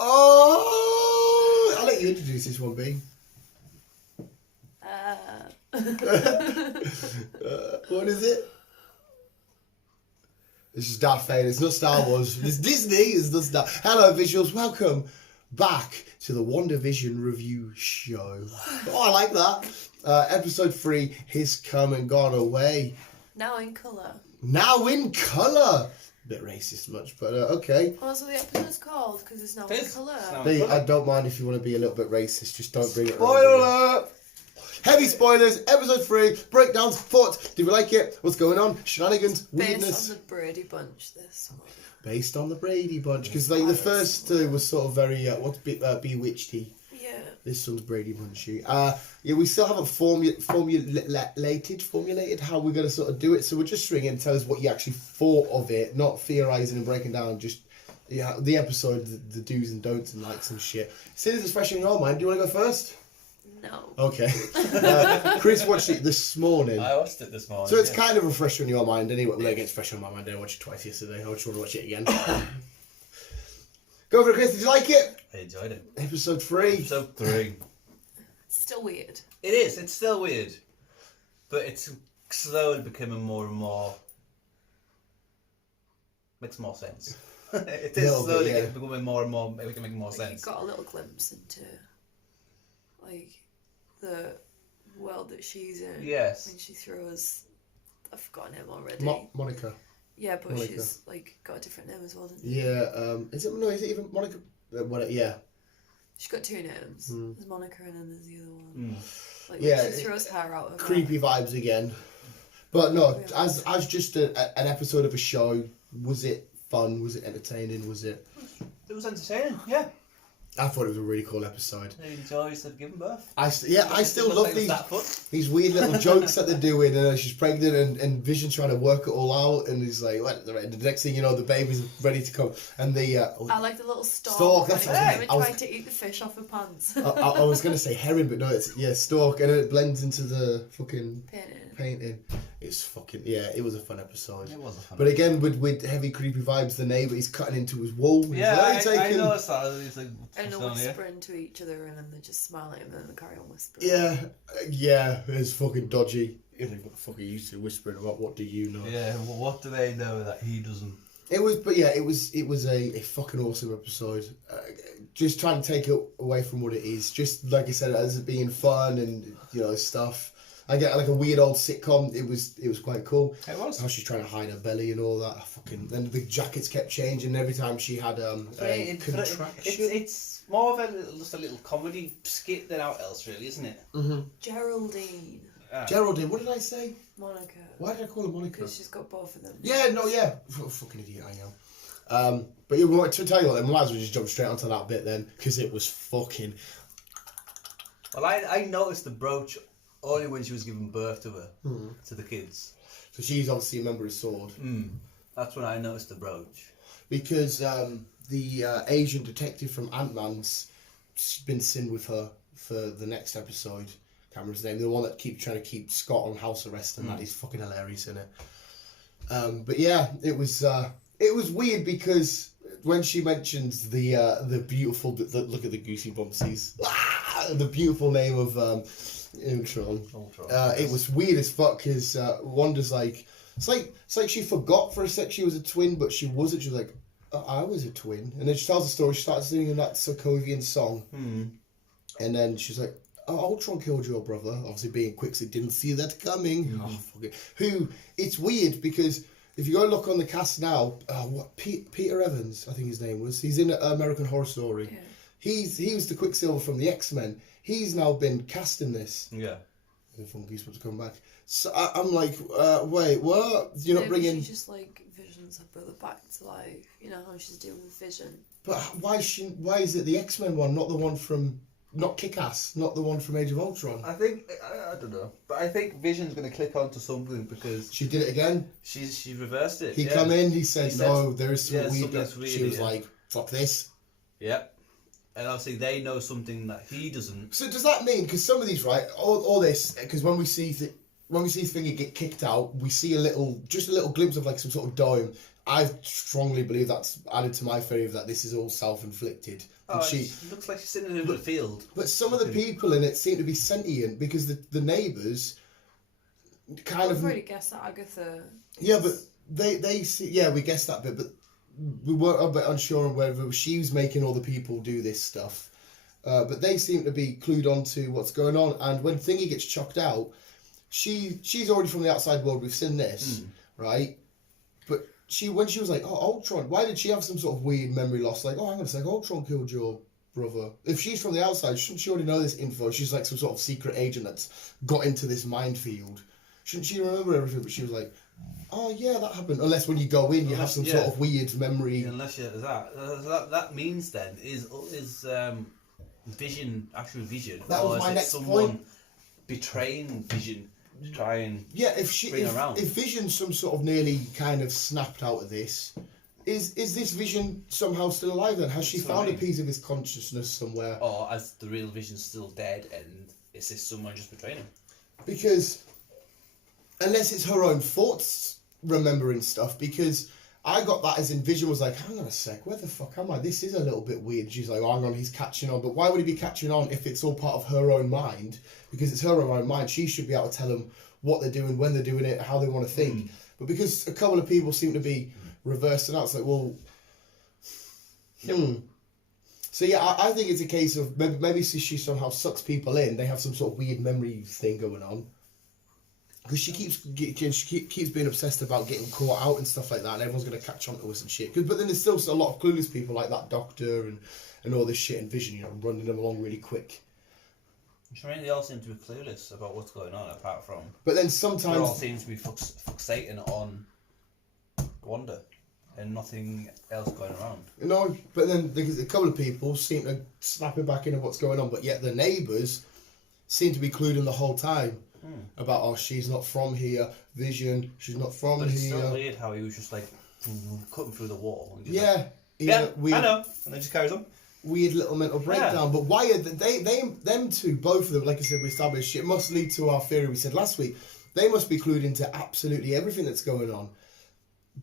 Oh, I'll let you introduce this one, B. What is it? This is Darth Vader. It's not Star Wars. It's Disney. It's not Star. Hello, visuals. Welcome back to the WandaVision review show. Oh, I like that. Episode 3 has come and gone away. Now in colour. Now in colour. Bit racist much, but okay. Well, that's what the episode's called, because it's now in colour. B, I don't mind if you want to be a little bit racist. Just don't bring it. Spoiler alert! Heavy spoilers, episode 3, breakdowns, thoughts, did we like it? What's going on? Shenanigans, weirdness. Based on the Brady Bunch, this one. Based on the Brady Bunch, because like the first two was sort of very, bewitchy. Yeah. This one's Brady Bunchy. Yeah, we still haven't formulated how we're going to sort of do it, so we're just ringing and tell us what you actually thought of it, not theorising and breaking down, just the episode, the do's and don'ts and likes and shit. Since it's fresh in your mind, do you want to go first? No. Okay. Chris watched it this morning. I watched it this morning. So it's kind of a fresh on your mind anyway. Well, it's fresh on my mind. I watched it twice yesterday. I just want to watch it again. Go for it, Chris. Did you like it? I enjoyed it. Episode 3. Episode 3. It's still weird. It is. It's still weird. But it's slowly becoming more and more... Makes more sense. It is slowly becoming more and more... Making more sense. You got a little glimpse into... like... the world that she's in. Yes. When she throws, I've forgotten him already. Monica. Yeah, but Monica. she's like got a different name as well, doesn't she? Yeah. Is it even Monica? Yeah. She's got two names. There's Monica and then there's the other one. Like Yeah, she throws her out of creepy vibes again. But no, as just an episode of a show, was it fun? Was it entertaining? Was it? It was entertaining. Yeah. I thought it was a really cool episode. They enjoys her giving birth. I still love these weird little jokes that they're doing. She's pregnant and Vision's trying to work it all out, and he's like, what? The next thing you know, the baby's ready to come, and the I like the little stork. Stork, that's what I meant. Trying to eat the fish off her pants. I was gonna say herring, but no, it's stork, and it blends into the fucking painting. It's fucking it was a fun episode. It was a fun. But again, with heavy creepy vibes, the neighbour he's cutting into his wool. Yeah, I noticed that. He's like, and they're whispering to each other, and then they just smile at him, and then they carry on whispering. Yeah, it's fucking dodgy. What the fuck are you two whispering about? What do you know? Yeah, well, what do they know that he doesn't? It was a fucking awesome episode. Just trying to take it away from what it is. Just like I said, as it being fun and stuff. I get like a weird old sitcom. It was quite cool. It was. How she's trying to hide her belly and all that. Then the jackets kept changing every time she had a contraction. It's more of just a little comedy skit than out else, really, isn't it? Mm-hmm. Geraldine. Geraldine. What did I say? Monica. Why did I call her Monica? Because she's got both of them. Yeah. Fucking idiot I am. But we wanted to tell you what, then might as well just jump straight onto that bit then, because it was fucking. Well, I noticed the brooch only when she was giving birth to her, to the kids. So she's obviously a member of Sword. That's when I noticed the brooch. Because the Asian detective from Ant-Man's been seen with her for the next episode. Can't remember his name. The one that keeps trying to keep Scott on house arrest and that. He's fucking hilarious in it. But yeah, it was weird because when she mentions the beautiful, look at the goosey bumpsies, the beautiful name of Ultron. It was weird as fuck because Wanda's like, it's like she forgot for a sec she was a twin, but she wasn't. She was like, I was a twin, and then she tells the story. She starts singing that Sokovian song, and then she's like, oh, Ultron killed your brother. Obviously, being Quicksilver didn't see that coming. Oh, fuck it. It's weird because if you go look on the cast now, Peter Evans, I think his name was. He's in American Horror Story. Yeah. He was the Quicksilver from the X-Men. He's now been cast in this. Yeah. And Funky's supposed to come back. So I'm like, wait, what? You're not bringing. She just like Vision's her brother back to life. You know how she's dealing with Vision. But why is it the X-Men one, not the one from, not Kick-Ass, not the one from Age of Ultron? I think I don't know, but I think Vision's going to click onto something because she did it again. She reversed it. He come in. He said, no, there is some weird. She was like, fuck this. Yep. And obviously they know something that he doesn't. So does that mean, because some of these, right, all this, because when we see when we see Thingy get kicked out, we see just a little glimpse of like some sort of dome. I strongly believe that's added to my theory of that this is all self-inflicted. And She looks like she's sitting in the field. But some of the people in it seem to be sentient because the neighbours kind of... I've already guessed that Agatha... Yeah, but they see... Yeah, we guessed that bit, but we were a bit unsure on whether she was making all the people do this stuff. But they seem to be clued on to what's going on. And when Thingy gets chucked out, she's already from the outside world. We've seen this, right? But when she was like, oh, Ultron, why did she have some sort of weird memory loss? Like, oh, hang on a sec, Ultron killed your brother. If she's from the outside, shouldn't she already know this info? She's like some sort of secret agent that's got into this minefield. Shouldn't she remember everything? But she was like, oh, yeah, that happened. Unless when you go in, you have some sort of weird memory. Unless you that means then, is Vision, actual Vision? That was my next point. Betraying Vision to try and if Vision's some sort of nearly kind of snapped out of this, is this Vision somehow still alive then? Has she found a piece of his consciousness somewhere? Or as the real Vision's still dead and is this someone just betraying him? Because unless it's her own thoughts remembering stuff, because I got that as in Vision was like, hang on a sec, where the fuck am I? This is a little bit weird. She's like, oh, hang on, he's catching on. But why would he be catching on if it's all part of her own mind? Because it's her own mind. She should be able to tell him what they're doing, when they're doing it, how they want to think. But because a couple of people seem to be reversing out, it's like, well, So yeah, I think it's a case of maybe she somehow sucks people in. They have some sort of weird memory thing going on. Because she keeps being obsessed about getting caught out and stuff like that, and everyone's going to catch on to us and shit. But then there's still a lot of clueless people like that Doctor and all this shit and Vision, running them along really quick. I mean, they all seem to be clueless about what's going on, apart from... But then sometimes... They all seem to be fixating on Wanda and nothing else going around. But then there's a couple of people seem to snap it back into what's going on, but yet the neighbours seem to be clued in the whole time. About, oh, she's not from here, Vision, she's not from here. But it's so weird how he was just like cutting through the wall. And just I know. And then just carries on. Weird little mental breakdown. Yeah. But why are them two, both of them, like I said, we established, it must lead to our theory we said last week. They must be clued into absolutely everything that's going on.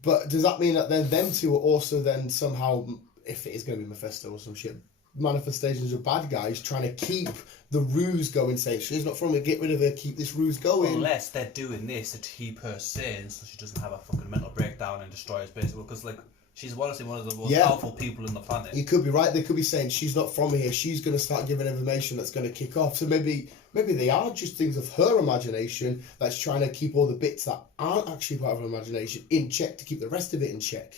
But does that mean that then them two are also then somehow, if it is going to be Mephisto or some shit, manifestations of bad guys trying to keep the ruse going, saying she's not from it, get rid of her, keep this ruse going. Unless they're doing this to keep her sane so she doesn't have a fucking mental breakdown and destroy us basically, because like she's honestly one of the most powerful people on the planet. You could be right, they could be saying she's not from here, she's going to start giving information that's going to kick off. So maybe they are just things of her imagination that's trying to keep all the bits that aren't actually part of her imagination in check to keep the rest of it in check.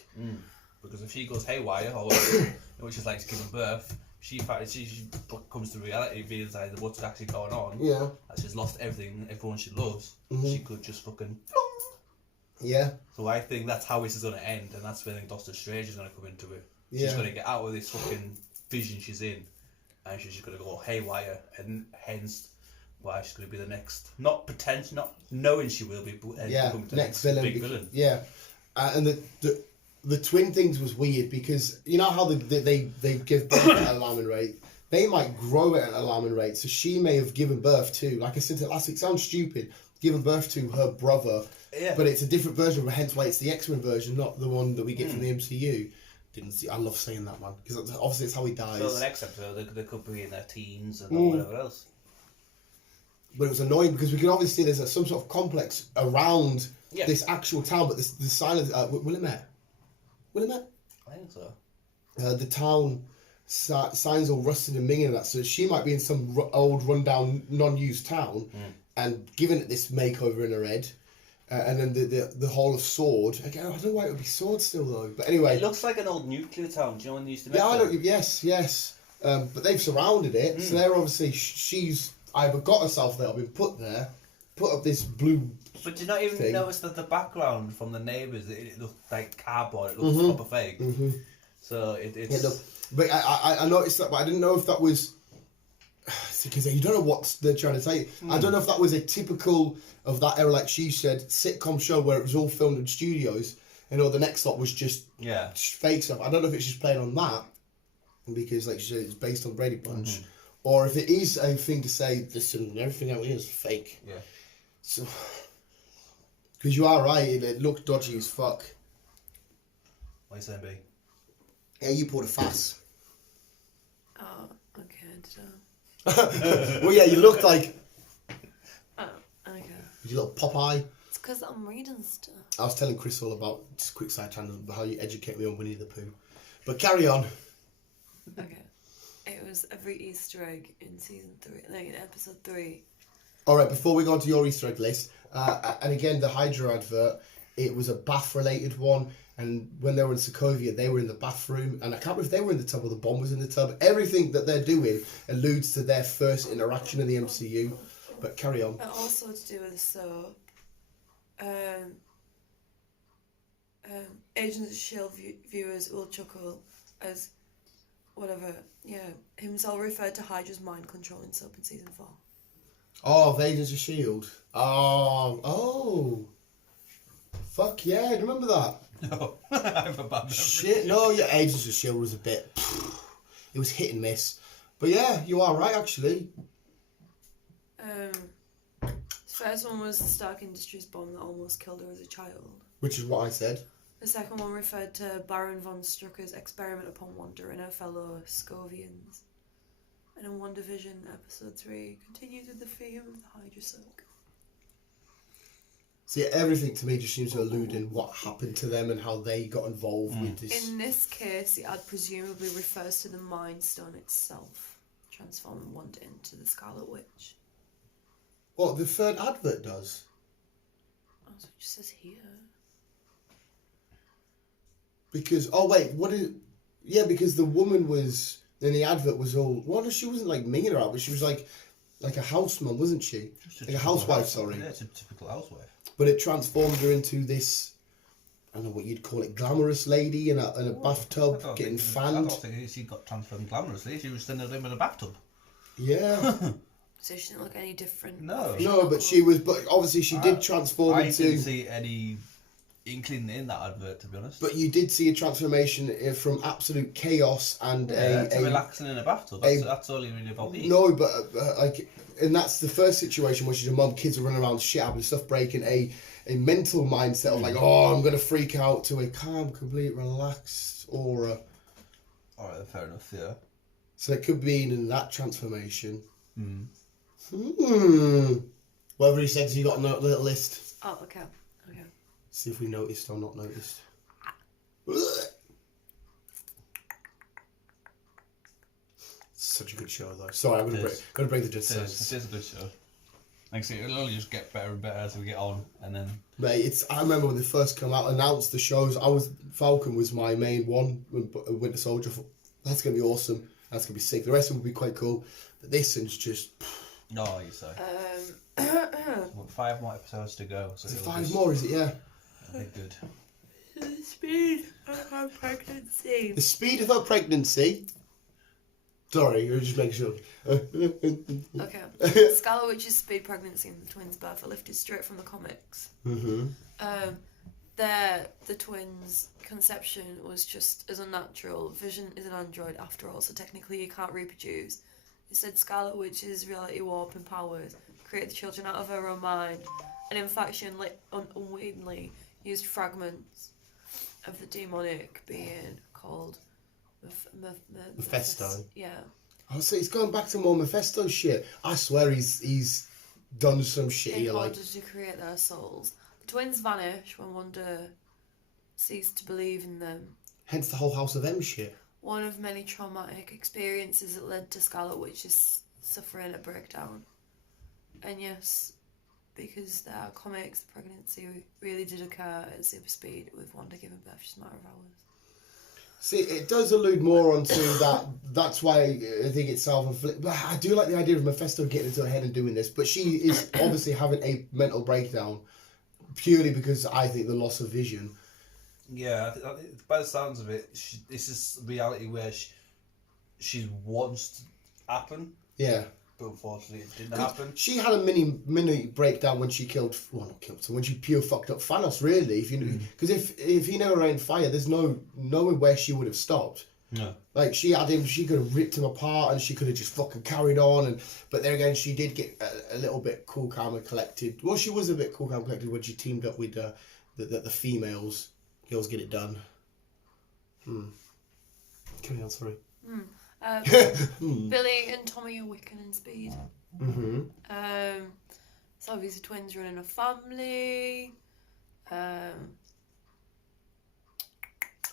Because if she goes haywire or which is like giving birth, she comes to reality, realises what's actually going on. Yeah. That she's lost everyone she loves. She could just fucking... Yeah. So I think that's how this is going to end, and that's where I think Doctor Strange is going to come into it. She's Yeah. going to get out of this fucking vision she's in, and she's just going to go haywire, and hence why she's going to be the next, not knowing she will be, but next villain. Big villain. Yeah. And the twin things was weird because you know how they give birth at an alarming rate. They might grow at an alarming rate, so she may have given birth to, like I said last week, sounds stupid, given birth to her brother, but it's a different version, hence why it's the X-Men version, not the one that we get from the MCU. I love saying that, man, because obviously it's how he dies. So the next episode, they could be in their teens and whatever else. But it was annoying because we can obviously see there's some sort of complex around this actual town, but the silence. Willamette? I think so. The town signs all rusted and minging and that, so she might be in some old rundown non-used town and giving it this makeover in her head, and then the whole of Sword. Again, I don't know why it would be Sword still though, but anyway. It looks like an old nuclear town. Do you know when they used to make I know. Yes. But they've surrounded it, so they're obviously she's either got herself there or been put there, put up this blue. But do you not even notice that the background from the neighbours, it looked like cardboard, it looked proper fake. So it's... But I noticed that, but I didn't know if that was... Because you don't know what they're trying to say. I don't know if that was a typical of that era, like she said, sitcom show where it was all filmed in studios, and the next lot was just fake stuff. I don't know if it's just playing on that, because like she said, it's based on Brady Bunch, or if it is a thing to say, listen, everything out here is fake. Yeah. So, because you are right, it looked dodgy as fuck. What are you saying, B? Yeah, you pulled a fast. Oh, okay, Well, yeah, you looked like oh, okay. you little Popeye. It's because I'm reading stuff. I was telling Chris all about, just a quick side tangent, about how you educate me on Winnie the Pooh. But carry on. Okay. It was every Easter egg in season 3, like in episode 3. Alright, before we go on to your Easter egg list, and again, the Hydra advert, it was a bath-related one, and when they were in Sokovia, they were in the bathroom, and I can't remember if they were in the tub or the bomb was in the tub. Everything that they're doing alludes to their first interaction in the MCU, but carry on. And also to do with the soap. Agents of S.H.I.E.L.D. viewers will chuckle as whatever, himself referred to Hydra's mind controlling soap in season 4. Oh, Agents of S.H.I.E.L.D. Oh. Fuck yeah, remember that? No, I have a bad memory. Shit, no, yeah, Agents of S.H.I.E.L.D. was a bit... It was hit and miss. But yeah, you are right, actually. The first one was the Stark Industries bomb that almost killed her as a child. Which is what I said. The second one referred to Baron von Strucker's experiment upon Wanda and her fellow Scovians. And in WandaVision, episode 3 continues with the theme of the Hydra soak. See, everything to me just seems to allude in what happened to them and how they got involved with this. In this case, the ad presumably refers to the Mind Stone itself, transforming Wanda into the Scarlet Witch. What, the third advert does? Oh, so it just says here. Because, oh wait, what is... Yeah, because the woman was... In the advert was all... Well, she wasn't like minging her out, but she was like a house mum, wasn't she? Like a housewife, sorry. Yeah, it's a typical housewife. But it transformed her into this... I don't know what you'd call it, glamorous lady in a bathtub, getting fanned. I don't think she got transformed glamorously. She was standing in a bathtub. Yeah. So she didn't look any different. No, but she was... But obviously she did transform into... I didn't see any inkling in that advert, to be honest. But you did see a transformation from absolute chaos and to relaxing in a bathtub. That's all you really about. No, but like, and that's the first situation where she's a mum, kids are running around, shit happening, stuff breaking. A mental mindset of like, oh, I'm gonna freak out, to a calm, complete, relaxed aura. All right, fair enough. Yeah. So it could be in that transformation. Hmm. Whatever he says, you got a little list. Oh, okay. See if we noticed or not noticed. Such a good show, though. Sorry, I'm gonna break the just It is a good show. Like I say, it'll only just get better and better as we get on, and then. Mate, I remember when they first came out, announced the shows. Falcon was my main one. Winter Soldier. That's gonna be awesome. That's gonna be sick. The rest of them will be quite cool. But this one's just. No, you say. 5 more episodes to go. So is it 5 more? Is it? Yeah. Good. The speed of her pregnancy. The speed of her pregnancy. Sorry, you're just making sure. Okay. Scarlet Witch's speed pregnancy and the twins' birth are lifted straight from the comics. Mm-hmm. The twins' conception was just as unnatural. Vision is an android after all, so technically you can't reproduce. Instead, Scarlet Witch's reality warping powers created the children out of her own mind, and in fact, she unwittingly used fragments of the demonic being called Mephisto. Yeah. I'll say he's going back to more Mephisto shit. I swear he's done some shit in here. order like to create their souls. The twins vanish when Wanda ceased to believe in them. Hence the whole House of M shit. One of many traumatic experiences that led to Scarlet Witch's suffering a breakdown. And yes, because there are comics, the pregnancy really did occur at super speed, with Wanda giving birth just a matter of hours. See, it does allude more onto that. That's why I think it's self-inflicted. But I do like the idea of Mephisto getting into her head and doing this. But she is obviously having a mental breakdown purely because I think the loss of vision. Yeah, I think by the sounds of it, this is reality where she wants to happen. Yeah. But unfortunately, it didn't happen. She had a mini breakdown when she killed. Well, not killed. So when she pure fucked up Thanos, really. If you because if he never rained fire, there's no knowing where she would have stopped. No. Like, she had him, she could have ripped him apart and she could have just fucking carried on. But then again, she did get a little bit cool, calm and collected. Well, she was a bit cool, calm and collected when she teamed up with the females. Girls get it done. Carry on, sorry. Billy and Tommy are Wiccan in Speed. Mm-hmm. So obviously twins running a family.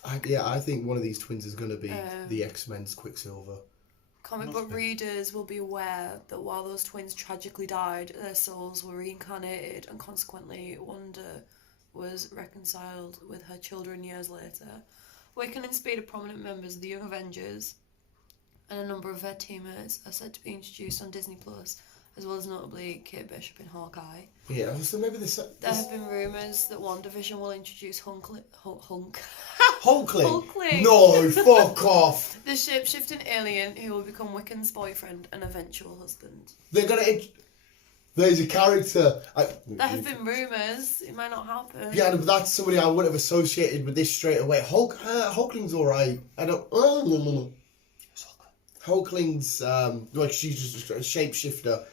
I think one of these twins is going to be the X-Men's Quicksilver. Comic book readers will be aware that while those twins tragically died, their souls were reincarnated, and consequently Wanda was reconciled with her children years later. Wiccan and Speed are prominent members of the Young Avengers, and a number of their teammates are said to be introduced on Disney Plus, as well as notably Kate Bishop in Hawkeye. Yeah, so maybe this. There have been rumours that WandaVision will introduce Hulkling. Hulkling? No, fuck off. The shape-shifting alien who will become Wiccan's boyfriend and eventual husband. They're gonna. There's a character. There have been rumours. It might not happen. Yeah, but that's somebody I wouldn't have associated with this straight away. Hulkling's alright. I don't. Hulkling's like she's just a shapeshifter.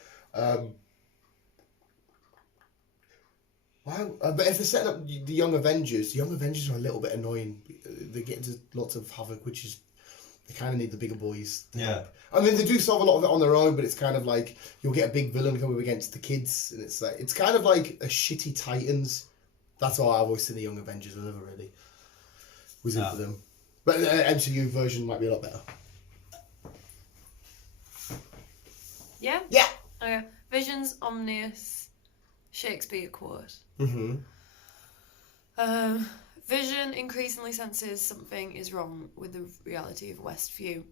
Wow, but if they're setting up the Young Avengers are a little bit annoying. They get into lots of havoc, which is they kind of need the bigger boys. Yeah. I mean, they do solve a lot of it on their own, but it's kind of like you'll get a big villain come up against the kids, and it's kind of like a shitty Titans. That's all I've always seen the Young Avengers. I never really was into them, but the MCU version might be a lot better. Yeah? Yeah. Okay. Vision's ominous Shakespeare quote. Mm-hmm. Vision increasingly senses something is wrong with the reality of Westview.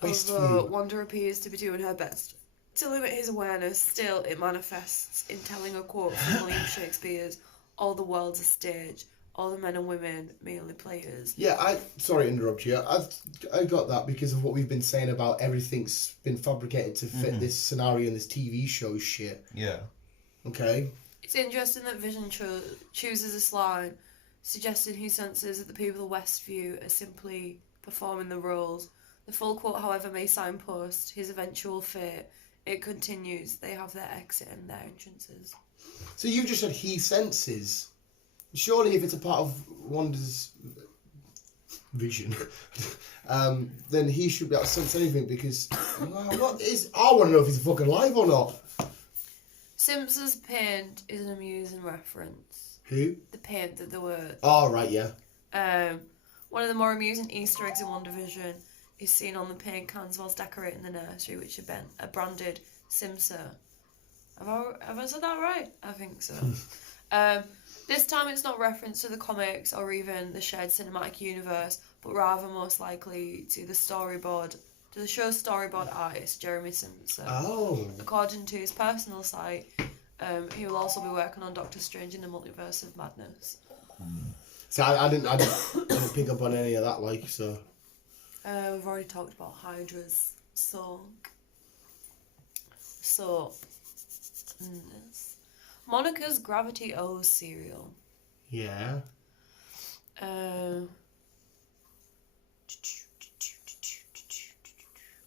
Westview. Although Wanda appears to be doing her best to limit his awareness, still it manifests in telling a quote from William Shakespeare's "All the world's a stage, all the men and women merely players." Yeah, sorry to interrupt you. I got that because of what we've been saying about everything's been fabricated to fit this scenario and this TV show shit. Yeah. Okay. It's interesting that Vision chooses this line, suggesting he senses that the people of Westview are simply performing the roles. The full quote, however, may signpost his eventual fate. It continues, they have their exit and their entrances. So you just said he senses. Surely if it's a part of Wanda's vision, then he should be able to sense anything because I want to know if he's fucking alive or not. Simpson's paint is an amusing reference. Who? The paint that they were... Oh, right, yeah. One of the more amusing Easter eggs in WandaVision is seen on the paint cans whilst decorating the nursery, which are branded Simsa. Have I said that right? I think so. This time it's not reference to the comics or even the shared cinematic universe, but rather most likely to the show's storyboard artist, Jeremy Simpson. Oh. According to his personal site, he will also be working on Doctor Strange in the Multiverse of Madness. So I didn't pick up on any of that, like, so. We've already talked about Hydra's song. So, Monica's Gravity O's cereal. Yeah.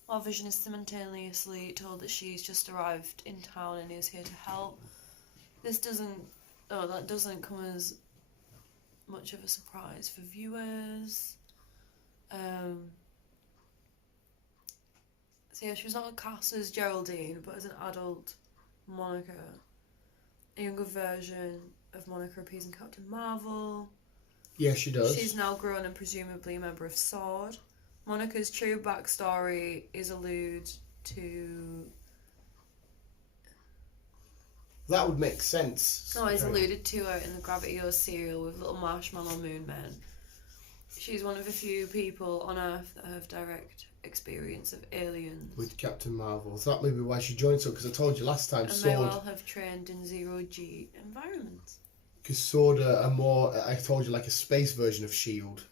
While Vision is simultaneously told that she's just arrived in town and is here to help, that doesn't come as much of a surprise for viewers. So yeah, she was not cast as Geraldine, but as an adult Monica. A younger version of Monica appears in Captain Marvel. Yeah, she does. She's now grown and presumably a member of S.W.O.R.D. Monica's true backstory is alluded to... That would make sense. No, it's alluded to her in the Gravity O serial with little marshmallow moon men. She's one of the few people on Earth that have direct experience of aliens. With Captain Marvel. So that may be why she joined so, because I told you last time, and S.W.O.R.D. may well have trained in zero-G environments. Because S.W.O.R.D. are more, I told you, like a space version of S.H.I.E.L.D.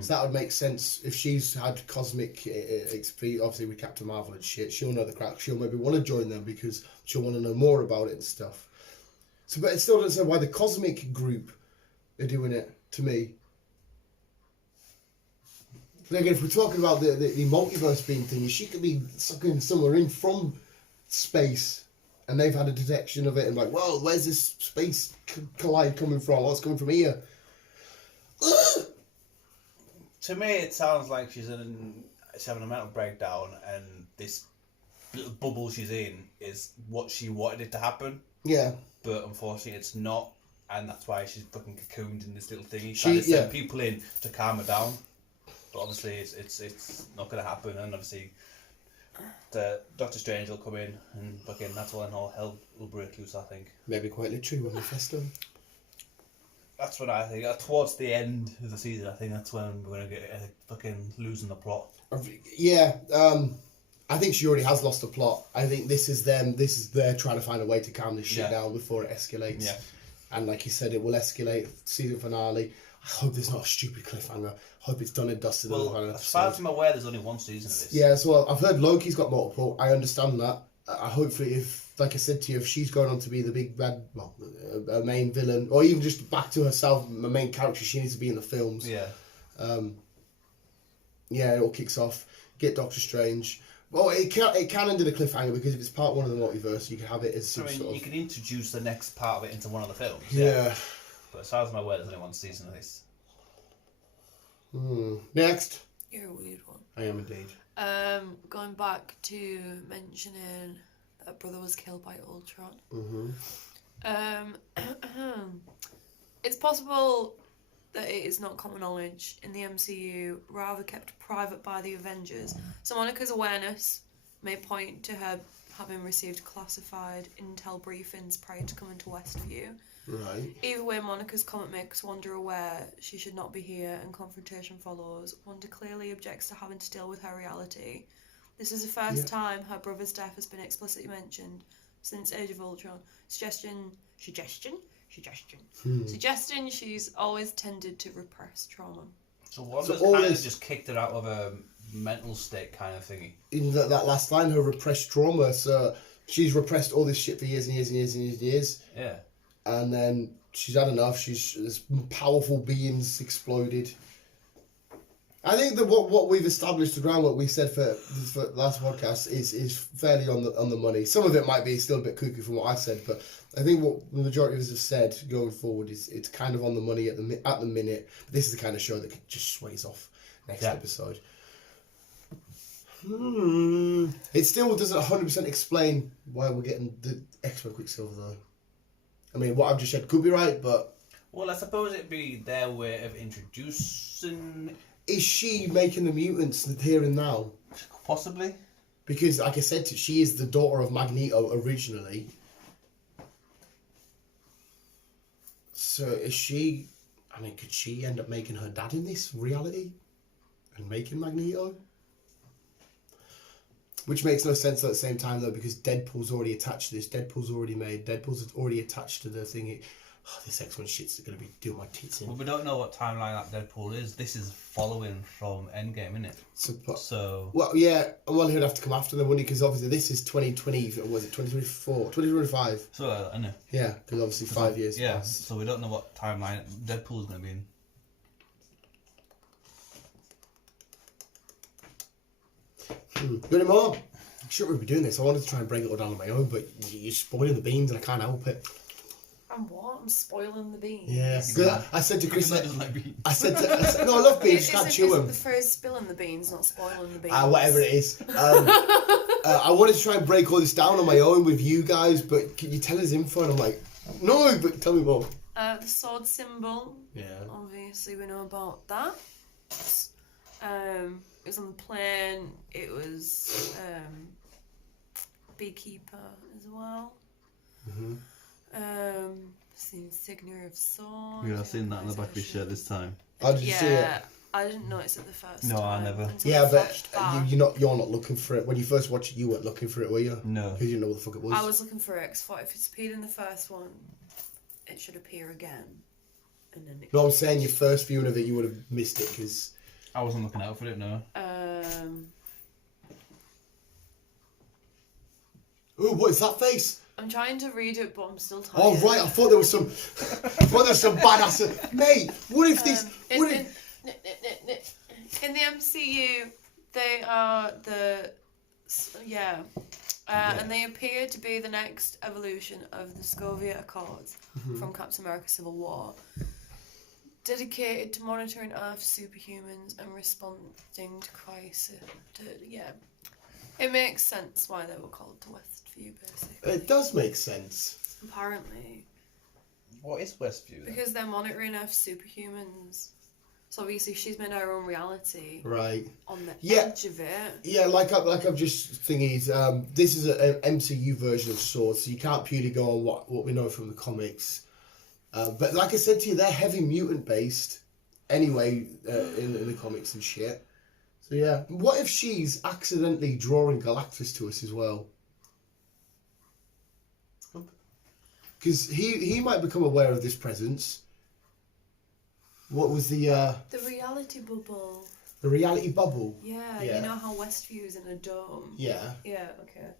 So that would make sense if she's had cosmic experience, obviously with Captain Marvel and shit. She'll know the crack. She'll maybe want to join them because she'll want to know more about it and stuff. So, but it still doesn't say why the cosmic group are doing it to me. But again, if we're talking about the multiverse being thing, she could be sucking somewhere in from space, and they've had a detection of it, and like, well, where's this space collide coming from? What's coming from here? To me, it sounds like she's having a mental breakdown, and this little bubble she's in is what she wanted it to happen. Yeah. But unfortunately, it's not, and that's why she's fucking cocooned in this little thing. Trying to send people in to calm her down, but obviously, it's not going to happen, and obviously, the Doctor Strange will come in, and fucking that's when all hell will break loose. I think. Maybe quite literally when Mephisto. That's what I think. Towards the end of the season, I think that's when we're going to get fucking losing the plot. Yeah, I think she already has lost the plot. I think this is they're trying to find a way to calm this shit down before it escalates. Yeah. And like you said, it will escalate. Season finale. I hope there's not a stupid cliffhanger. I hope it's done and dusted. Well, as far as I'm aware, there's only one season of this. Yeah, so I've heard Loki's got multiple. I understand that. Hopefully, if, like I said to you, if she's going on to be the big bad, well, a main villain, or even just back to herself, the main character, she needs to be in the films. Yeah. Yeah, it all kicks off. Get Doctor Strange. Well, it can end in a cliffhanger because if it's part one of the multiverse, you can have it as some sort of... you can introduce the next part of it into one of the films. Yeah. But as far as I'm aware, there's only one season of this. Next. You're a weird one. I am indeed. Going back to mentioning that brother was killed by Ultron. It's possible that it is not common knowledge in the MCU, rather kept private by the Avengers. So Monica's awareness may point to her having received classified intel briefings prior to coming to Westview. Right. Either way, Monica's comment makes Wanda aware she should not be here, and confrontation follows. Wanda clearly objects to having to deal with her reality. This is the first time her brother's death has been explicitly mentioned since Age of Ultron. Suggesting she's always tended to repress trauma. So Wanda's kind of just kicked her out of a mental state kind of thingy. In that last line, her repressed trauma, so she's repressed all this shit for years and years and years and years and years. Yeah. And then she's had enough. This powerful beings exploded. I think that what we've established, the groundwork we said for the last podcast is fairly on the money. Some of it might be still a bit cuckoo from what I said, but I think what the majority of us have said going forward is it's kind of on the money at the minute. But this is the kind of show that just sways off next episode. It still doesn't 100% explain why we're getting the X-Men Quicksilver though. I mean, what I've just said could be right, but... Well, I suppose it'd be their way of introducing... Is she making the mutants here and now? Possibly. Because, like I said, she is the daughter of Magneto originally. So is she... I mean, could she end up making her dad in this reality? And making Magneto? Which makes no sense at the same time, though, because Deadpool's already attached to this. Deadpool's already made. Deadpool's already attached to the thing. This X-Men shit's going to be doing my tits in. Well, we don't know what timeline that Deadpool is. This is following from Endgame, isn't it? So... Well, yeah. Well, he'd have to come after them, wouldn't he? Because obviously this is 2020... Was it 2024? 2025? So, I know. Yeah, because obviously 5 years Yeah, passed. so we don't know what timeline Deadpool's going to be in. Got any more? I shouldn't really be doing this. I wanted to try and break it all down on my own, but you're spoiling the beans and I can't help it. I'm what? I'm spoiling the beans. Yeah, because I said to Chris... doesn't like beans. I said, no, I love beans, just can't chew them. The phrase spilling the beans, not spoiling the beans. Whatever it is. I wanted to try and break all this down on my own with you guys, but can you tell us info? And I'm like, no, but tell me more. The sword symbol. Yeah. Obviously, we know about that. It was on the plane. It was Beekeeper as well. Mm-hmm. It's the insignia of sword. Yeah, I've seen that on the back of his shirt this time. Oh, did you see it? I didn't notice it the first No, time. I never. Yeah, but you're not looking for it. When you first watched it, you weren't looking for it, were you? No. Because you didn't know what the fuck it was. I was looking for it because if it's appeared in the first one, it should appear again. And then No, I'm saying your first viewing of it, you would have missed it because... I wasn't looking out for it, no. Ooh, what is that face? I'm trying to read it, but I'm still tired. Oh right, I thought there was some badass. Mate, what if this? In the MCU, they are and they appear to be the next evolution of the Sokovia Accords from Captain America: Civil War, dedicated to monitoring Earth's superhumans and responding to crisis. It makes sense why they were called the Westview, basically. It does make sense. Apparently. What is Westview then? Because they're monitoring Earth's superhumans. So obviously she's made her own reality. Right. On the edge of it. Yeah, like I'm just thinking is this is an MCU version of Swords, so you can't purely go on what we know from the comics. But like I said to you, they're heavy mutant based anyway in the comics and shit. So yeah, what if she's accidentally drawing Galactus to us as well? Because he might become aware of this presence. What was the reality bubble. The reality bubble? Yeah, you know how Westview is in a dome? Yeah. Yeah, okay.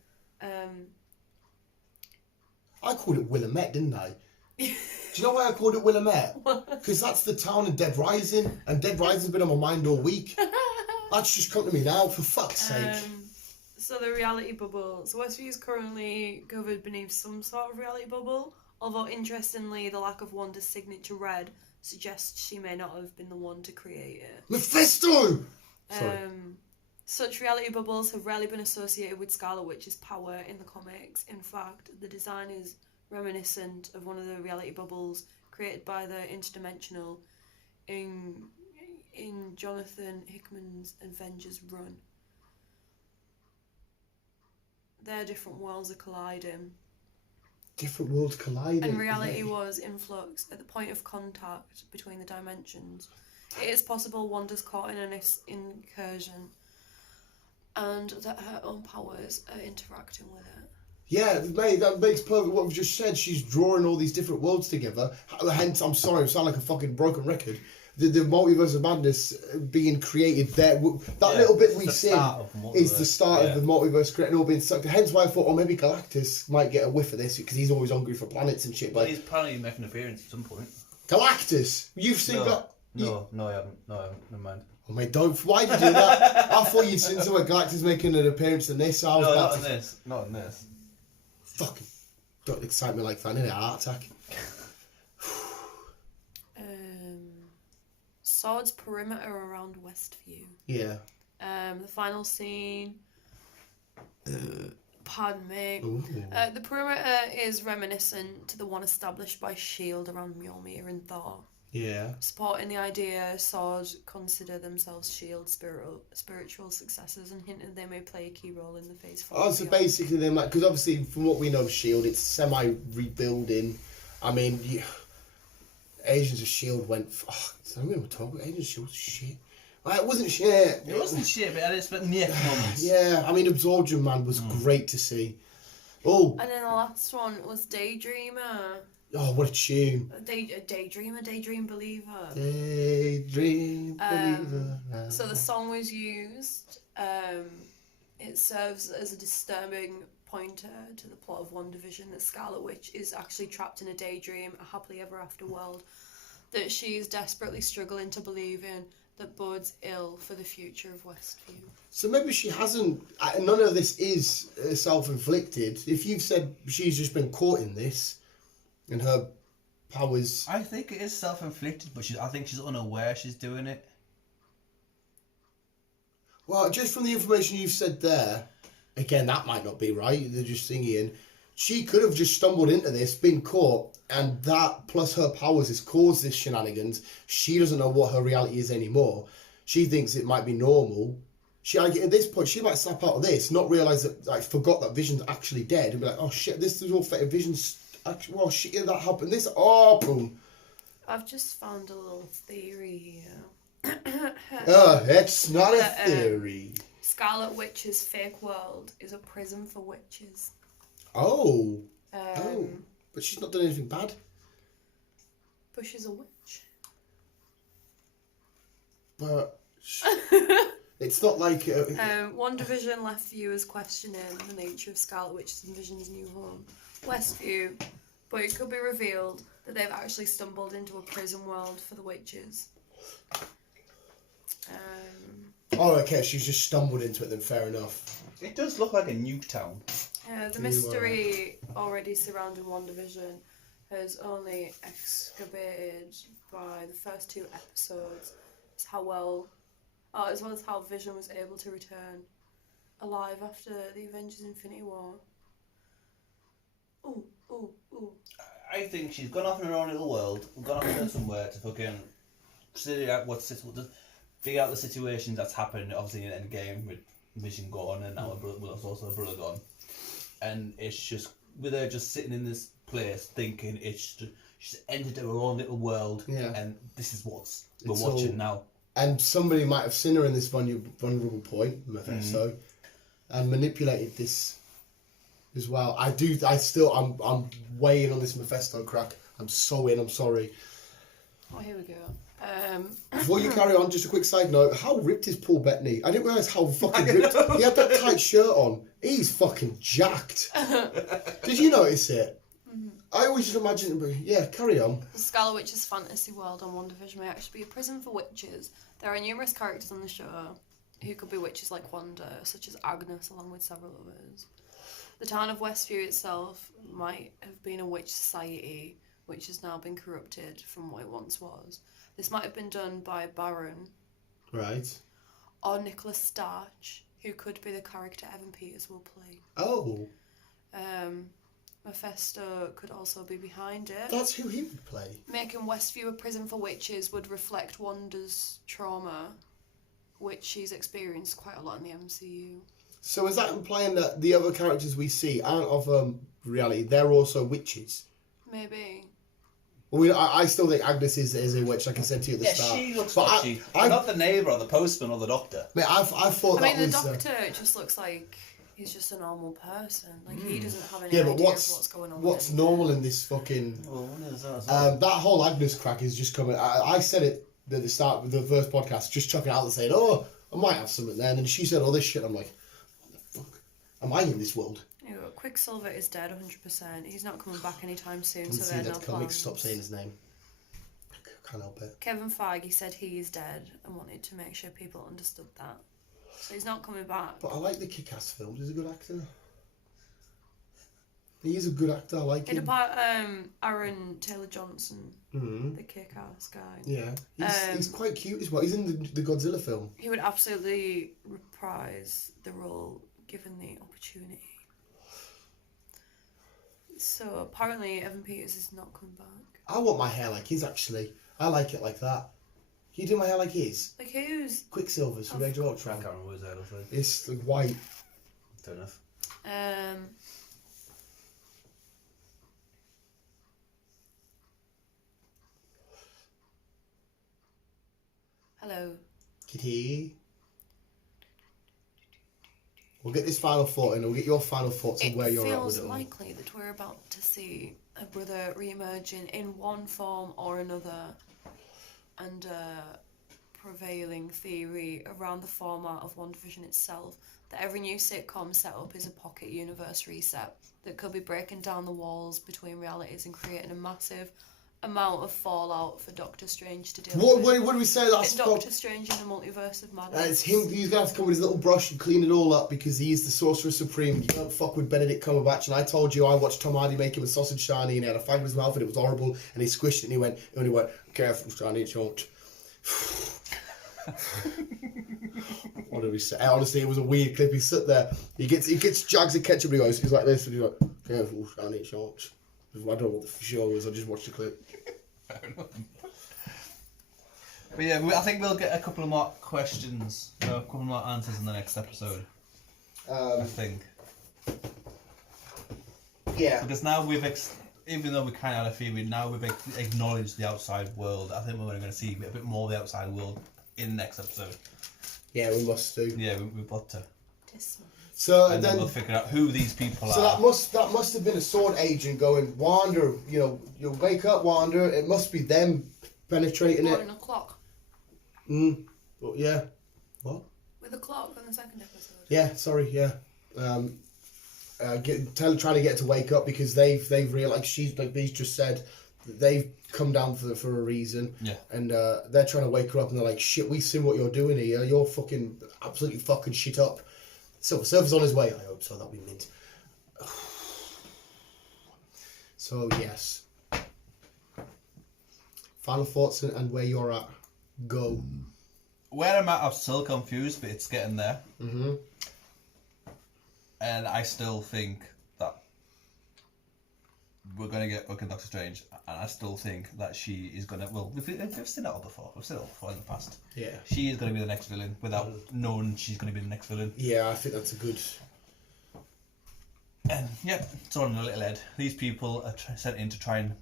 I called it Willamette, didn't I? Do you know why I called it Willamette? Because that's the town of Dead Rising, and Dead Rising's been on my mind all week. That's just come to me now, for fuck's sake. So the reality bubble. So Westview is currently covered beneath some sort of reality bubble, although interestingly the lack of Wanda's signature red suggests she may not have been the one to create it. Mephisto! Sorry. Such reality bubbles have rarely been associated with Scarlet Witch's power in the comics. In fact, the design is reminiscent of one of the reality bubbles created by the Interdimensional in Jonathan Hickman's Avengers run. Their different worlds are colliding. Different worlds colliding. And reality was in flux at the point of contact between the dimensions. It is possible Wanda's caught in an incursion and that her own powers are interacting with it. Yeah, mate, that makes perfect what we've just said. She's drawing all these different worlds together. Hence, I'm sorry, I sound like a fucking broken record. The multiverse of madness being created there. That little bit we see is the start of the multiverse creating all being sucked. Hence why I thought, maybe Galactus might get a whiff of this because he's always hungry for planets and shit. But he's apparently making an appearance at some point. Galactus, you've seen that? No, I haven't. Never mind. Oh mate, don't. Why did you do that? I thought you'd seen somewhere Galactus making an appearance in this. So I was not in this. Not in this. Fucking don't excite me like that. I need a heart attack. Sword's perimeter around Westview. Yeah. The final scene. Pardon me. The perimeter is reminiscent to the one established by S.H.I.E.L.D. around Mjolnir and Thor. Yeah. Supporting the idea Sword consider themselves S.H.I.E.L.D. spiritual successors and hinted they may play a key role in the Phase 4. Oh, so basically they might... Because obviously from what we know of S.H.I.E.L.D., it's semi-rebuilding. I mean... Agents of S.H.I.E.L.D. went... I don't remember talking about Agents of S.H.I.E.L.D. shit. It wasn't shit. It wasn't shit, but it's been near moments. Yeah, I mean, Absorption Man was great to see. Oh. And then the last one was Daydreamer. Oh, what a tune. Daydreamer, Daydream Believer. Daydream Believer. So the song was used. It serves as a disturbing pointer to the plot of WandaVision that Scarlet Witch is actually trapped in a daydream, a happily ever after world that she is desperately struggling to believe in, that bodes ill for the future of Westview. So maybe she hasn't... None of this is self-inflicted. If you've said she's just been caught in this and her powers... I think it is self-inflicted, but I think she's unaware she's doing it. Well, just from the information you've said there, again, that might not be right. They're just thinking... She could have just stumbled into this, been caught, and that plus her powers has caused this shenanigans. She doesn't know what her reality is anymore. She thinks it might be normal. At this point, she might snap out of this, not realise that, forgot that Vision's actually dead, and be like, oh shit, this is all fake. Vision's actually, oh shit, yeah, that happened. This, oh, boom. I've just found a little theory here. It's not a theory. Scarlet Witch's fake world is a prison for witches. Oh. But she's not done anything bad. But she's a witch. But it's not like... WandaVision left viewers questioning the nature of Scarlet Witch's and Vision's new home, Westview, but it could be revealed that they've actually stumbled into a prison world for the witches. Oh, okay, she's just stumbled into it then, fair enough. It does look like a nuke town. Yeah, the mystery already surrounding WandaVision has only excavated by the first 2 episodes as well as how Vision was able to return alive after the Avengers Infinity War. Ooh. I think she's gone off in her own little world, gone off into somewhere to fucking figure out the situations that's happened, obviously in Endgame with Vision gone and now her brother, well, also her brother gone. And it's just, with her just sitting in this place thinking she's entered her own little world, and this is what we're watching now. And somebody might have seen her in this vulnerable point, Mephisto, and manipulated this as well. I'm weighing on this Mephisto crack. I'm so in, I'm sorry. Oh, here we go. Before you carry on, just a quick side note. How ripped is Paul Bettany? I didn't realise how fucking ripped. He had that tight shirt on. He's fucking jacked. Did you notice it? Mm-hmm. I always just imagine him, yeah, carry on. The Scarlet Witch's fantasy world on WandaVision may actually be a prison for witches. There are numerous characters on the show who could be witches like Wanda, such as Agnes, along with several others. The town of Westview itself might have been a witch society, which has now been corrupted from what it once was. This might have been done by Baron. Right. Or Nicholas Starch, who could be the character Evan Peters will play. Oh. Mephisto could also be behind it. That's who he would play. Making Westview a prison for witches would reflect Wanda's trauma, which she's experienced quite a lot in the MCU. So is that implying that the other characters we see aren't of reality? They're also witches? Maybe. Well, I still think Agnes is a witch, like I said to you at the start. Yeah, she looks like she... Not the neighbour or the postman or the doctor. Mate, I thought that was... the doctor just looks like he's just a normal person. Like, he doesn't have any idea of what's going on what's with him. normal in this fucking... Well, what is that? That whole Agnes crack is just coming... I said it at the start of the first podcast, just chucking out and saying, oh, I might have something there. And then she said all this shit. I'm like, what the fuck? Am I in this world? Quicksilver is dead 100%. He's not coming back anytime soon, Didn't so there's no plans. Stop saying his name. Can't help it. Kevin Feige said he is dead and wanted to make sure people understood that. So he's not coming back. But I like the Kick-Ass films. He's a good actor. He is a good actor. I like him. Apart Aaron Taylor Johnson, the Kick-Ass guy. Yeah, he's quite cute as well. He's in the Godzilla film. He would absolutely reprise the role given the opportunity. So apparently Evan Peters is not coming back. I want my hair like his, actually. I like it like that. Can you do my hair like his? Like whose? Quicksilver's from Age of Ultron. I can't remember what his hair looks like. It's like white. Fair enough. Hello. Kitty. We'll get this final thought in, and we'll get your final thoughts on where you're at with it. It feels likely that we're about to see a brother re-emerging in one form or another, and prevailing theory around the format of WandaVision itself, that every new sitcom setup is a pocket universe reset that could be breaking down the walls between realities and creating a massive amount of fallout for Doctor Strange to deal with. What did we say last time? Doctor Strange in the Multiverse of Madness. It's him. He's going to have to come with his little brush and clean it all up because he is the Sorcerer Supreme. You don't fuck with Benedict Cumberbatch. And I told you I watched Tom Hardy make him a sausage shiny and he had a fag in his mouth and it was horrible. And he squished it and he went, careful, Shiny, it won't. What did we say? Honestly, it was a weird clip. He sat there. He gets jugs of ketchup and he's like this and he's like, careful, Shiny, it won't. I don't know what the show was. I just watched the clip. But yeah, I think we'll get a couple of more questions, a couple more answers in the next episode. I think. Yeah. Because now even though we kind of had a theory, now we've acknowledged the outside world. I think we're going to see a bit more of the outside world in the next episode. Yeah, we must do. Yeah, we've got to. So and then we'll figure out who these people are. So that must have been a sword agent going, Wanda, you'll wake up, Wanda. It must be them penetrating it. 1 o'clock. But yeah. What? With the clock on the second episode. Yeah, sorry, yeah. Trying to get her to wake up because they've realised, like Beast just said, they've come down for a reason. Yeah. And they're trying to wake her up, and they're like, shit, we've seen what you're doing here. You're fucking absolutely fucking shit up. Silver Surfer's on his way. I hope so. That'll be mint. So, yes. Final thoughts and where you're at. Go. Where I'm at, I'm still confused, but it's getting there. Mm-hmm. And I still think that we're going to get fucking Doctor Strange. And I still think that she is going to... Well, we've seen it all before. We've seen it all before in the past. Yeah. She is going to be the next villain without knowing she's going to be the next villain. Yeah, I think that's a good... And, yep, it's all in a little head. These people are sent in to try and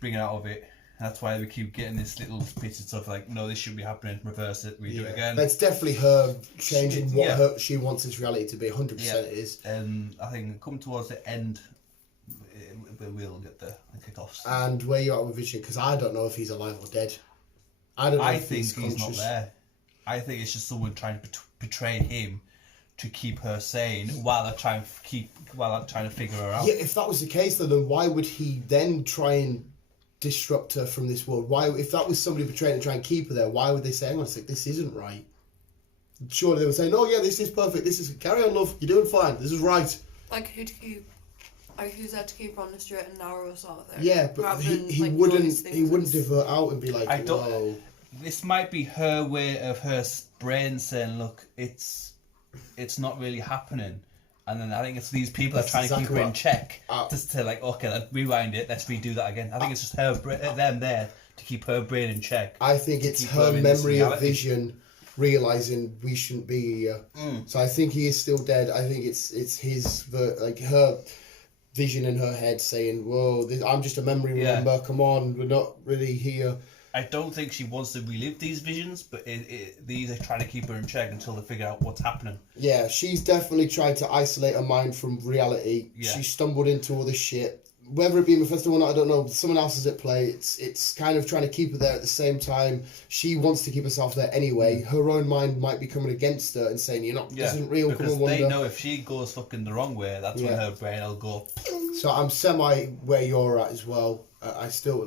bring it out of it. And that's why we keep getting this little bits of stuff like, no, this shouldn't be happening, reverse it, redo it again. That's definitely her changing she wants this reality to be. 100% it is. And I think come towards the end, we'll get the kickoffs. And where you're at with Vision, because I don't know if he's alive or dead. I don't know if think he's not there. I think it's just someone trying to betray him to keep her sane while they're trying to figure her out. Yeah, if that was the case, then why would he then try and disrupt her from this world? Why, if that was somebody betraying to try and keep her there, why would they say, hang on a sec, this isn't right? Surely they would say, no, yeah, this is perfect, this is, carry on, love, you're doing fine, this is right. Like, who's there to keep her on the straight and narrow sort of thing? Yeah, but he wouldn't divert out and be like, whoa. This might be her way of her brain saying, look, it's not really happening. And then I think it's these people that are trying to keep her in check. Just to like, okay, let's rewind it, let's redo that again. I think it's just them there to keep her brain in check. I think it's her memory of Vision realising we shouldn't be here. So I think he is still dead. I think it's his, like her Vision in her head saying, whoa, I'm just a memory, remember, come on, we're not really here. I don't think she wants to relive these visions, but these are trying to keep her in check until they figure out what's happening. Yeah, she's definitely tried to isolate her mind from reality. Yeah. She stumbled into all this shit. Whether it be Mephisto or not, I don't know. Someone else is at play. It's kind of trying to keep her there at the same time. She wants to keep herself there anyway. Her own mind might be coming against her and saying, this isn't real, come on, Wanda. Because they know if she goes fucking the wrong way, that's when her brain will go... So I'm semi where you're at as well. I still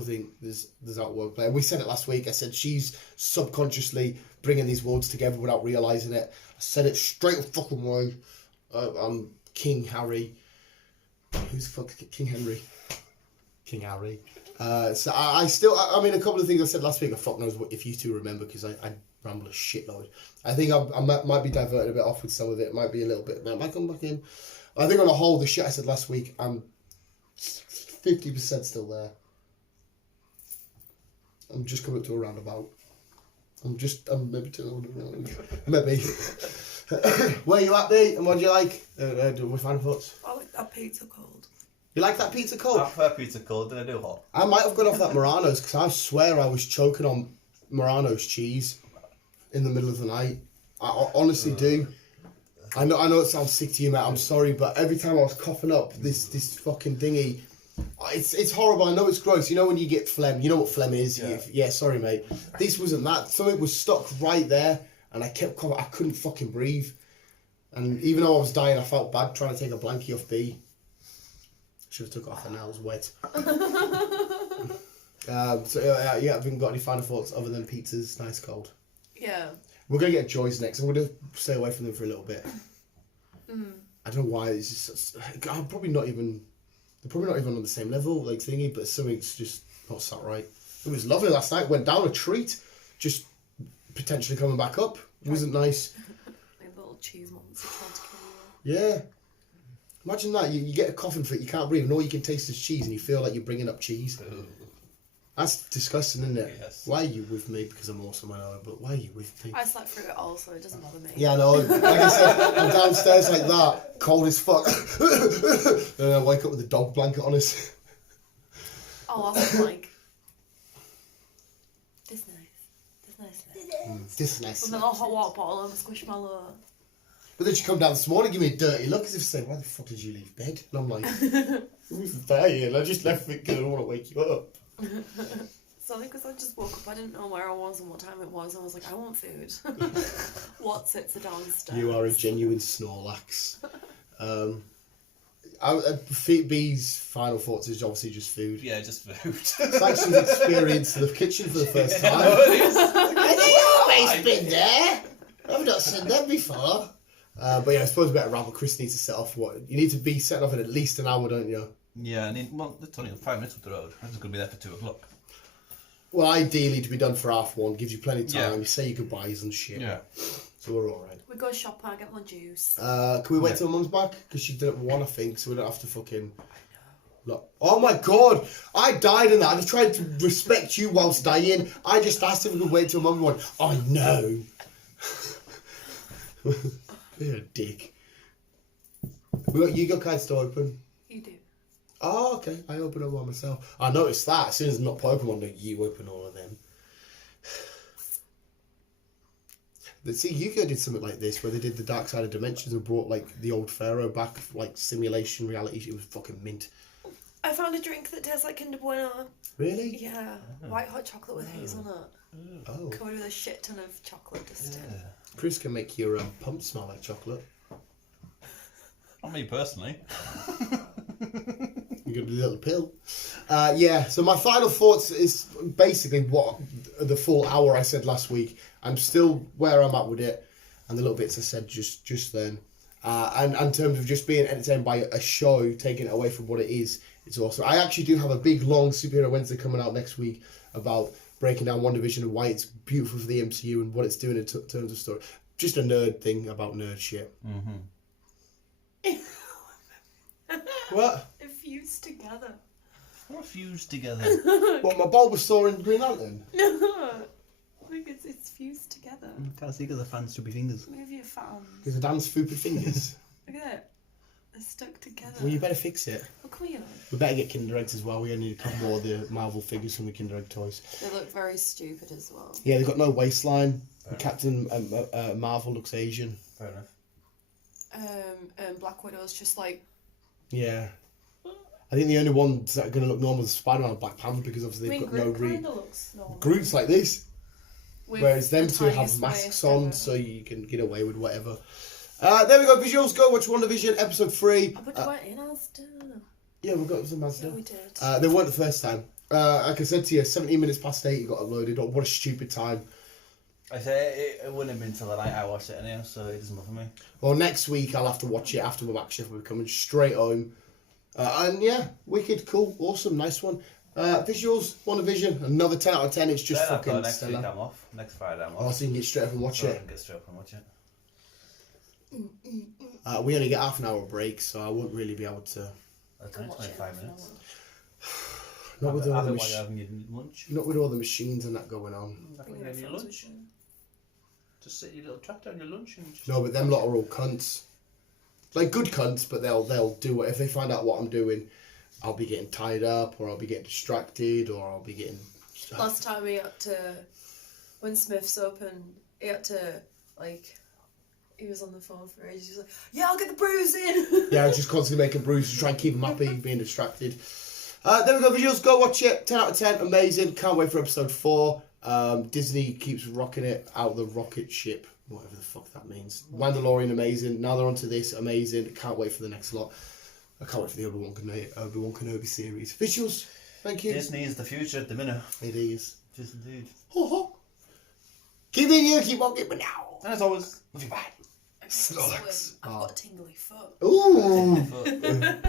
think there's outwork play. We said it last week. I said she's subconsciously bringing these worlds together without realising it. I said it straight the fucking way. I'm King Harry. Who's the fuck King Henry? King Harry. So I mean, a couple of things I said last week, I fuck knows what if you two remember, because I ramble a shitload. I think I might be diverted a bit off with some of it. It might be a little bit, I might come back in. I think on a whole, the shit I said last week, I'm 50% still there. I'm just coming up to a roundabout. I'm maybe maybe. Where you at, mate? And what do you like? We final thoughts. I like that pizza cold. You like that pizza cold? I prefer pizza cold than I do hot. I might have got off that Morano's because I swear I was choking on Morano's cheese in the middle of the night. I honestly do. I know it sounds sick to you, mate. I'm sorry, but every time I was coughing up this fucking dingy. It's horrible. I know it's gross. You know when you get phlegm. You know what phlegm is. Yeah. Sorry, mate. This wasn't that. Something was stuck right there, and I kept coughing. I couldn't fucking breathe. And even though I was dying, I felt bad trying to take a blankie off B. Should have took it off, and now I was wet. So I haven't got any final thoughts other than pizza's nice cold. Yeah. We're gonna get Joy's next. I'm gonna stay away from them for a little bit. I don't know why. It's just I'm probably not even. They're probably not even on the same level, like thingy, but something's just not sat right. It was lovely last night. Went down a treat, just potentially coming back up. It wasn't nice. Like a little cheese monster trying to kill you. Yeah. Imagine that. You get a coughing fit, you can't breathe, and all you can taste is cheese, and you feel like you're bringing up cheese. That's disgusting, isn't it? Yes. Why are you with me? Because I'm awesome, I know, but why are you with me? I slept through it all, so it doesn't bother me. Yeah, I know. Like I said, I'm downstairs like that, cold as fuck. And I wake up with a dog blanket on us. Oh, that's like... This nice. This nice. With a little hot water bottle and a squishmallow. But then she come down this morning, give me a dirty look as if saying, why the fuck did you leave bed? And I'm like, it was there, and I just left it because I don't want to wake you up. So because I just woke up, I didn't know where I was and what time it was. I was like, I want food. What's it downstairs? You are a genuine Snorlax. B's final thoughts is obviously just food. Yeah, just food. It's like she's experienced the kitchen for the first time. Have they always been there? I've not seen them before. But yeah, I suppose we better wrap up. Chris needs to set off what you need to be setting off in at least an hour, don't you? Yeah, it's only 5 minutes up the road. I'm just going to be there for 2 o'clock. Well, ideally to be done for 1:30 gives you plenty of time. You say your goodbyes and shit. Yeah. So we're alright. We go shopping, I get more juice. Can we wait till Mum's back? Because she didn't want, I think, so we don't have to fucking... Look. Oh my god! I died in that. I just tried to respect you whilst dying. I just asked if we could wait till Mum went, I know. You're a dick. You got cards to open? You do. Oh, okay. I open them by myself. I noticed that. As soon as not Pokemon, you open all of them. But see, Yu-Gi-Oh did something like this, where they did the Dark Side of Dimensions and brought, like, the old Pharaoh back, like, simulation reality. It was fucking mint. I found a drink that tastes like Kinder Bueno. Really? Yeah. White hot chocolate with hazelnut. Oh. Covered with a shit ton of chocolate dusting. Yeah. Chris can make your pump smell like chocolate. Not me personally. You got a little pill. Yeah, so my final thoughts is basically what the full hour I said last week. I'm still where I'm at with it, and the little bits I said just then. And in terms of just being entertained by a show, taking it away from what it is, it's awesome. I actually do have a big, long Superhero Wednesday coming out next week about breaking down WandaVision and why it's beautiful for the MCU and what it's doing in terms of story. Just a nerd thing about nerd shit. Mm-hmm. What? They're fused together. What fused together? What, my Bulbasaur and Green Lantern? Look, it's fused together. Can't see because the fans chubby fingers. Move your fans. Because the damn stupid fingers. Look at it. They're stuck together. Well, you better fix it. Oh, come here. We better get Kinder Eggs as well. We only need a couple more of the Marvel figures from the Kinder Egg toys. They look very stupid as well. Yeah, they've got no waistline. Fair Captain Marvel looks Asian. Fair enough. Black Widow's just like... Yeah. I think the only ones that are going to look normal is Spider-Man and Black Panther because obviously they've got Groot no kinda looks normal. Groot's like this. With Whereas them the two have tiniest masks waist on ever. so you can get away with whatever. There we go, visuals. Go watch WandaVision episode 3. Oh, but they weren't in Asda. Yeah, we got some Mazda. Yeah, we did. They weren't the first time. Like I said to you, 17 minutes past 8 it got uploaded. Oh, what a stupid time. I say it wouldn't have been till the night I watched it anyhow, so it doesn't bother me. Well, next week I'll have to watch it after my back shift. We're coming straight home. And yeah, wicked, cool, awesome, nice one. Visuals, WandaVision, another 10 out of 10. It's just Then fucking next stellar. week I'm off. Next Friday I'm Oh, off. so you can get straight up and watch So I it. can get straight up and watch it. We only get half an hour break, so I won't really be able to. That's Can only watch it 25 for an minutes. hour. Not with all Have the it while you're having your lunch. not with all the machines and that going on. Bring Have your your phones lunch. with you. Just sit your little tractor on your lunch and just... No, but them lot are all cunts. Like good cunts, but they'll do it if they find out what I'm doing. I'll be getting tied up, or I'll be getting distracted, or I'll be getting. Last time we had to, when Smith's opened, he had to, like, he was on the phone for ages. He was like, yeah, I'll get the bruise in. Yeah, I was just constantly making bruises to try and keep him happy, being distracted. There we go, visuals. Go watch it. 10 out of 10. Amazing. Can't wait for episode 4. Disney keeps rocking it out of the rocket ship. Whatever the fuck that means. Mandalorian, amazing. Now they're onto this, amazing. Can't wait for the next lot. I can't wait for the Obi-Wan Kenobi series. Visuals. Thank you. Disney is the future at the minute. It is. It is indeed. Ho ho. Keep in you, keep on keeping now. And as always, love you bye. I've got a tingly foot. Ooh.